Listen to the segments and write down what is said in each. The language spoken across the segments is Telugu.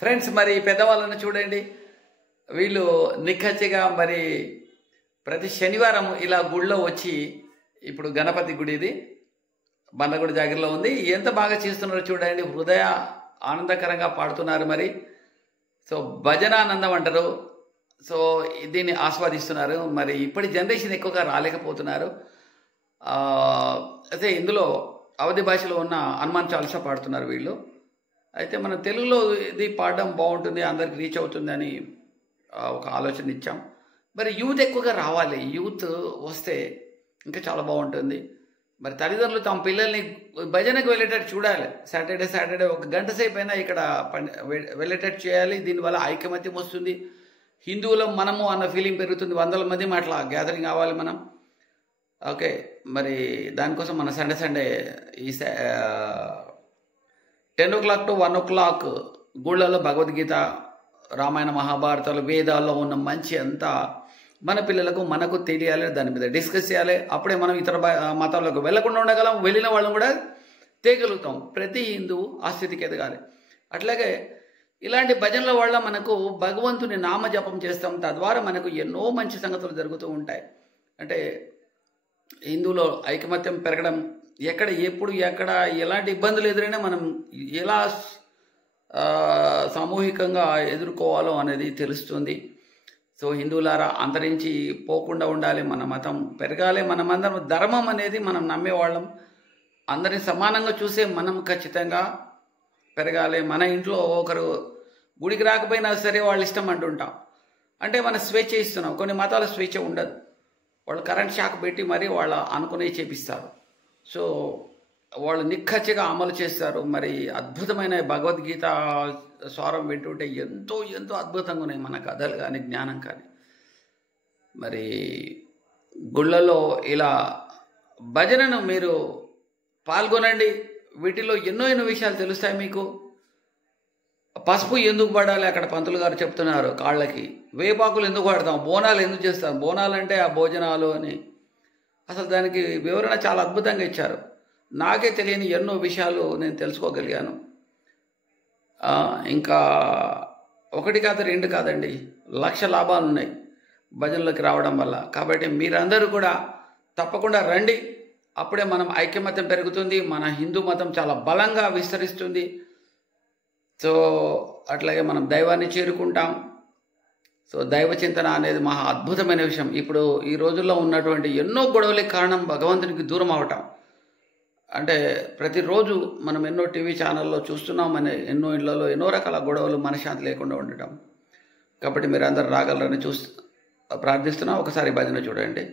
ఫ్రెండ్స్, మరి పెద్దవాళ్ళని చూడండి, వీళ్ళు నిఖచ్చిగా మరి ప్రతి శనివారం ఇలా గుడిలో వచ్చి, ఇప్పుడు గణపతి గుడి ఇది బండ్లగూడ జాగిరిలో ఉంది, ఎంత బాగా చేస్తున్నారో చూడండి. హృదయ ఆనందకరంగా పాడుతున్నారు. మరి సో భజనానందం అంటారు. సో దీన్ని ఆస్వాదిస్తున్నారు. మరి ఇప్పటి జనరేషన్ ఎక్కువగా రాలేకపోతున్నారు. అయితే ఇందులో అవధి భాషలో ఉన్న హనుమాన్ చాలీసా పాడుతున్నారు వీళ్ళు. అయితే మన తెలుగులో ఇది పాడడం బాగుంటుంది, అందరికి రీచ్ అవుతుంది అని ఒక ఆలోచన ఇచ్చాం. మరి యూత్ ఎక్కువగా రావాలి, యూత్ వస్తే ఇంకా చాలా బాగుంటుంది. మరి తల్లిదండ్రులు తమ పిల్లల్ని భజనకు వెళ్ళేటట్టు చూడాలి. సాటర్డే ఒక గంట సేపు అయినా ఇక్కడ వెళ్ళేటట్టు చేయాలి. దీనివల్ల ఐకమత్యం వస్తుంది, హిందువులం మనము అన్న ఫీలింగ్ పెరుగుతుంది. 100 మంది అట్లా గ్యాదరింగ్ అవ్వాలి మనం. ఓకే, మరి దానికోసం మన సండే ఈ 10 o'clock to 1 o'clock గుళ్ళలో Bhagavad Gita, Ramayana, మహాభారతాలు, వేదాల్లో ఉన్న మంచి అంతా మన పిల్లలకు మనకు తెలియాలి, దాని మీద డిస్కస్ చేయాలి. అప్పుడే మనం ఇతర మతాలకు వెళ్లకుండా ఉండగలం, వెళ్ళిన వాళ్ళని కూడా తేగలుగుతాం. ప్రతి హిందువు ఆ స్థితికి ఎదగాలి. అట్లాగే ఇలాంటి భజనల వల్ల మనకు భగవంతుని నామజపం చేస్తాం, తద్వారా మనకు ఎన్నో మంచి సంగతులు జరుగుతూ ఉంటాయి. అంటే హిందువులో ఐకమత్యం పెరగడం, ఎక్కడ ఎలాంటి ఇబ్బందులు ఎదురైనా మనం ఎలా సామూహికంగా ఎదుర్కోవాలో అనేది తెలుస్తుంది. సో హిందువులారా, అంతరించి పోకుండా ఉండాలి, మన మతం పెరగాలి. మనమందరం ధర్మం అనేది మనం నమ్మేవాళ్ళం, అందరిని సమానంగా చూసే మనం ఖచ్చితంగా పెరగాలి. మన ఇంట్లో ఒకరు గుడికి రాకపోయినా సరే వాళ్ళ ఇష్టం అంటుంటాం, అంటే మన స్వేచ్ఛ ఇస్తున్నాం. కొన్ని మతాల స్వేచ్ఛ ఉండదు, వాళ్ళు కరెంట్ షాక్ పెట్టి మరీ వాళ్ళ అనుకునే చేపిస్తారు. సో వాళ్ళు నిఖచ్చిగా అమలు చేస్తారు. మరి అద్భుతమైన భగవద్గీత స్వరం వింటుంటే ఎంతో ఎంతో అద్భుతంగా ఉన్నాయి మన కథలు కానీ జ్ఞానం కానీ. మరి గుళ్ళలో ఇలా భజనను మీరు పాల్గొనండి, వీటిలో ఎన్నో విషయాలు తెలుస్తాయి మీకు. పసుపు ఎందుకు పడాలి అక్కడ పంతులు గారు చెప్తున్నారు, కాళ్ళకి వేపాకులు ఎందుకు వాడతాం, బోనాలు ఎందుకు చేస్తాం, బోనాలు అంటే ఆ భోజనాలు అని అసలు దానికి వివరణ చాలా అద్భుతంగా ఇచ్చారు. నాకే తెలియని ఎన్నో విషయాలు నేను తెలుసుకోగలిగాను. ఇంకా 1 కాదు 2 కాదండి, 1,00,000 లాభాలు ఉన్నాయి భజనలోకి రావడం వల్ల. కాబట్టి మీరందరూ కూడా తప్పకుండా రండి, అప్పుడే మనం ఐక్యమత్యం పెరుగుతుంది, మన హిందూ మతం చాలా బలంగా విస్తరిస్తుంది. సో అట్లాగే మనం దైవాన్ని చేరుకుంటాం. సో దైవ చింతన అనేది మహా అద్భుతమైన విషయం. ఇప్పుడు ఈ రోజుల్లో ఉన్నటువంటి ఎన్నో గొడవలకు కారణం భగవంతునికి దూరం అవటం. అంటే ప్రతిరోజు మనం ఎన్నో టీవీ ఛానల్లో చూస్తున్నాం, ఎన్నో ఇళ్లలో ఎన్నో రకాల గొడవలు, మనశ్శాంతి లేకుండా ఉండటం. కాబట్టి మీరు అందరు రాగలరని ప్రార్థిస్తున్నాం. ఒకసారి భజన చూడండి.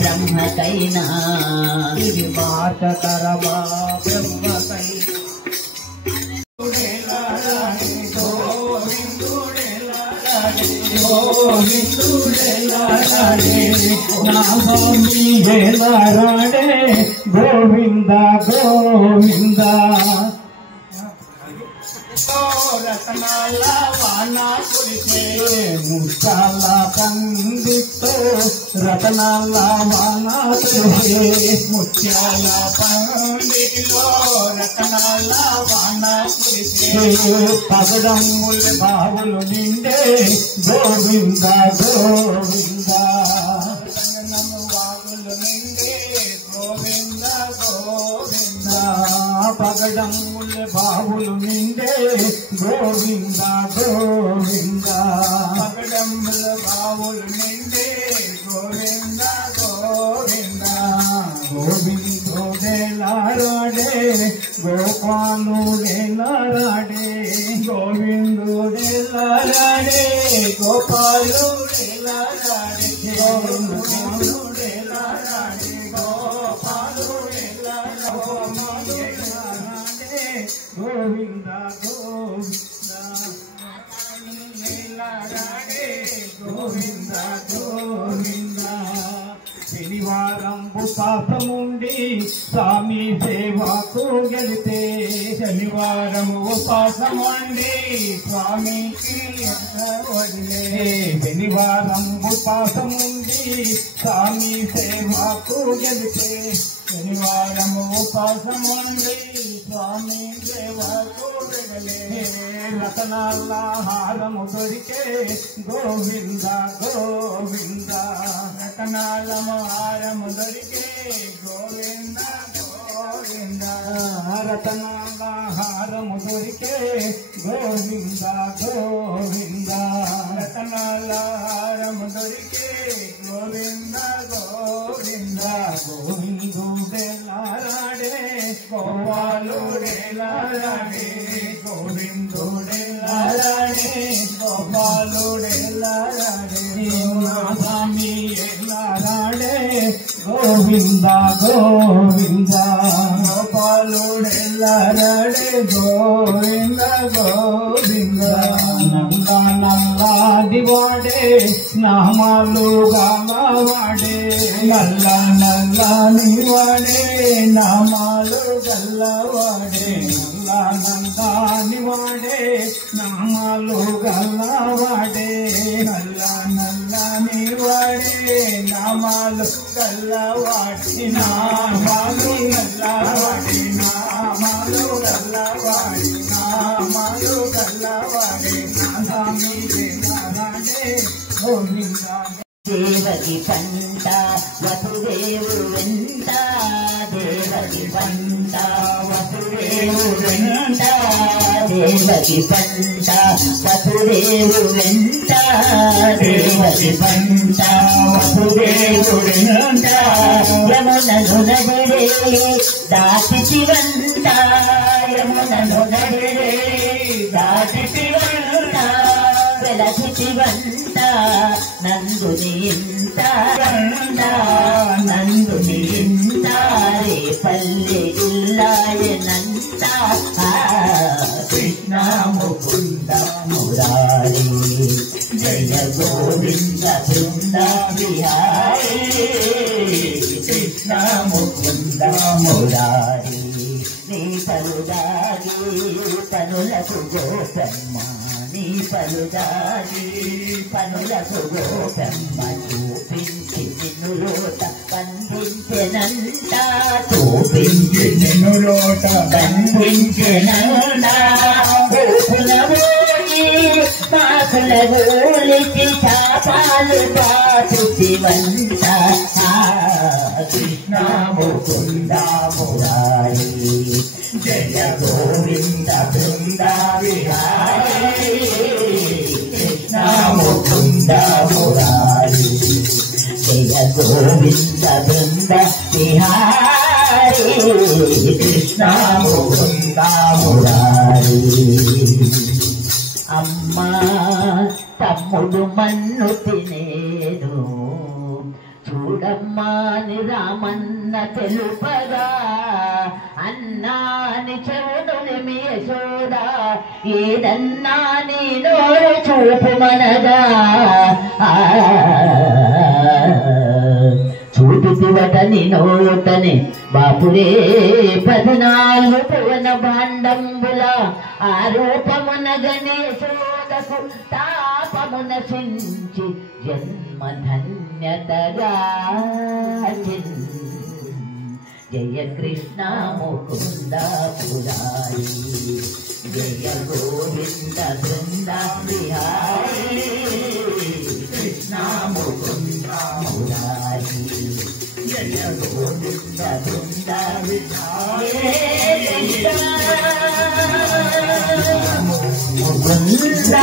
బ్రహ్మకైనా ఇది మాతరమా బ్రహ్మకైనా గోవింద గోవింద రతనాల వాన కురిసే ముత్యాల పండితో, రతనాల వాన కురిసే ముత్యాల పండిలో, రతనాల వాన కురిసే పగడముల బావులు నిండే గోవింద గోవింద, వాగులు నిండే గోవింద గోవింద, పగడముల బావులు నిండే గోవింద గోవింద, పగడముల బావులు నిండే గోవింద గోవింద, గోవిందుడేలాడే గోపాలుడేలాడే, గోవిందుడేలాడే గోపాలుడేలాడే, గోవిందుడేలాడే గోపాలుడేలాడే, గోవింద గోవింద గోవింద గోవింద శనివారం ఉపాసముండి స్వామి సేవకు గెలితే శనివారం ఉపాసముండి స్వామికి వదిలే శనివారం ఉపాసముండి స్వామి సేవకు గెలితే శనివారం ఉపాసముండి స్వామి సేవకు వెగలే రతనాల హారము దొరికే గోవింద గోవింద రతనాల హారము దొరికే గోవింద గోవింద రతనాల హారము దొరికే గోవింద గోవింద రతనాల హారము దొరికే గోవింద గోవింద గోవిందుడెలాడే గోపాలుడెలాడే గోవిందుడెలాడే గోపాలుడెలాడే స్వామి ఎలాడే గోవింద గోవింద గోపాలుడెలాడే గోవింద గోవింద నంద నల్లాది వాడే నామాలు గలవాడే నల్ల నల్లని వాడే నామాలు గల్లవాడే నల్ల నందాని వాడే నామాలు గల్లవాడే నల్ల నల్లని వాడే నామాలు గల్లవాడి నామాలు గల్లవాడి నామాలు గల్లవాడి నామాలు గల్లవాడి నాదామి నారాడే గోవింద దేవకి పంట వసుదేవుడు వెంట దేవకి పంట వసుదేవుడు వెంట దేవకి పంట వసుదేవుడు వెంట దేవకి పంట వసుదేవుడు వెంట యమునను నడిరే దాటి వంట యమునను నడిరే దాటి వంట వెలసి వంట నందుని ఇంత నందుని ఇంత రే పల్లె ఇల్లాయనంత కృష్ణ ముకుంద మురారి జయ గోవింద బృంద విహారీ కృష్ణ ముకుంద మురారి నీ పలుదారి తనులకు గోపమ్మ నీ పలుదారి పనులకు గోపమ్మ చూపించి నిన్నులోట బంధించెనంట చూపించి నిన్నులోట బంధించెనంట కులవోయి కులవోలికి శాపాలు బాధివంత కృష్ణ ముకుంద మురారి జయ గోవింద బృంద విహారీ కృష్ణ ముకుంద మురారి జయ గోవింద బృంద విహారీ కృష్ణ ముకుంద మురారి అమ్మా తమ్ముడు మన్ను తినేను చూడమ్మా ని రామన్న తెలుపగా అన్నాని చెవుడులిమి యశోదా ఏదన్నా నీ నోరు చూపు మనగా చూపివటని నోటని బాపురే 14 పవన భాండంబుల ఆరూపమునగని యశోదకు తాపమున సించి జన్మధన్యతగా జయ కృష్ణ ముకుంద పురారి జయ గోవింద బృంద విహారీ కృష్ణ ముకుంద మురారి జయ గోవింద బృంద విహారీ ముకుంద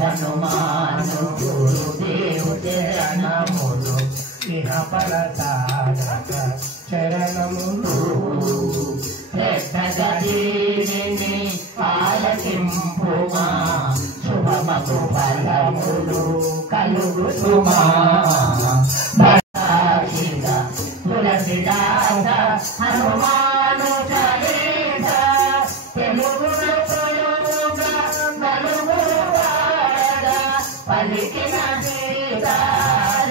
హనుమాను గురుదేవు చరణములు ఇహ పరతారక చరణములు తులసిదాస హనుమాను చాలీస తెలుగులో పొలుగా నలుగురు వాడగా పలికిన సీత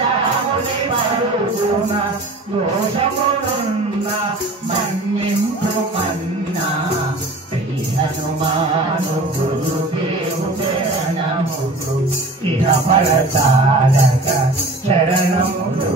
రాముని పలుకున దోషములున్న మన్నింపు మన్నా శ్రీ హనుమాను గురుదేవు చరణములు ఇహ పరతారక చరణములు